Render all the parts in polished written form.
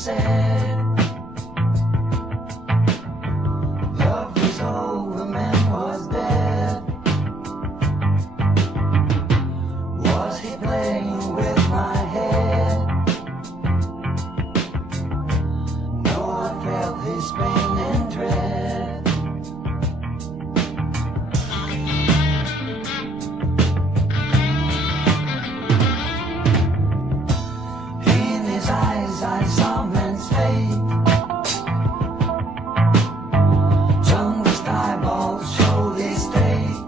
said, love was over, man was dead. Was he playing with my head? No, I felt his pain and dread. In his eyes I saw man's fate. Jaundiced eyeballs showed his state.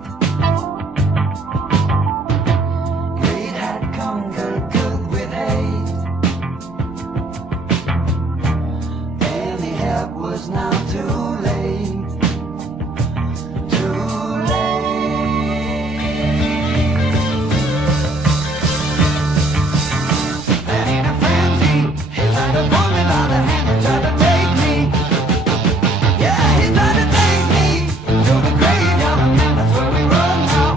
Greed had conquered good with hate. Any help was now too late. Too late. And in a frenzy, he tried to pull me by the hand and tried to take me. Yeah, he tried to take me to the graveyard, and man, that's where we run now.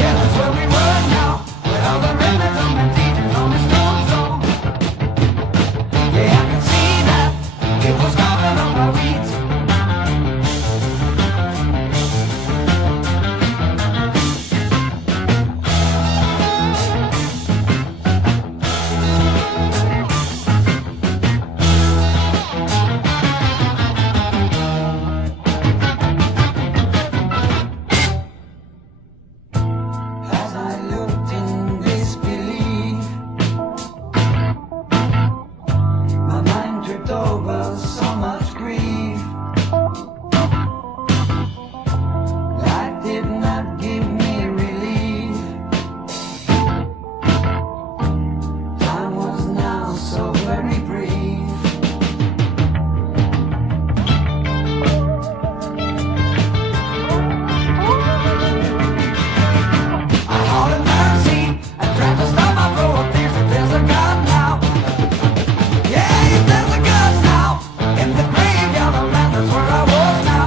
Yeah, that's where we run now, with all the remnants of my teachers on his tombstone. Yeah, I can see that it was coming on my weeds. As I looked in disbelief, my mind tripped over so much grief. Life did not give me relief. Time was now so very brief. I hollered mercy and tried to stop my flow of tears. If there's a God now, yeah, if there's a God now, in the graveyard of land, that's where I was now.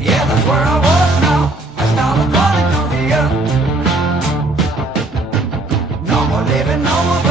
Yeah, that's where I was now. I started crawling through the earth. No more living, no more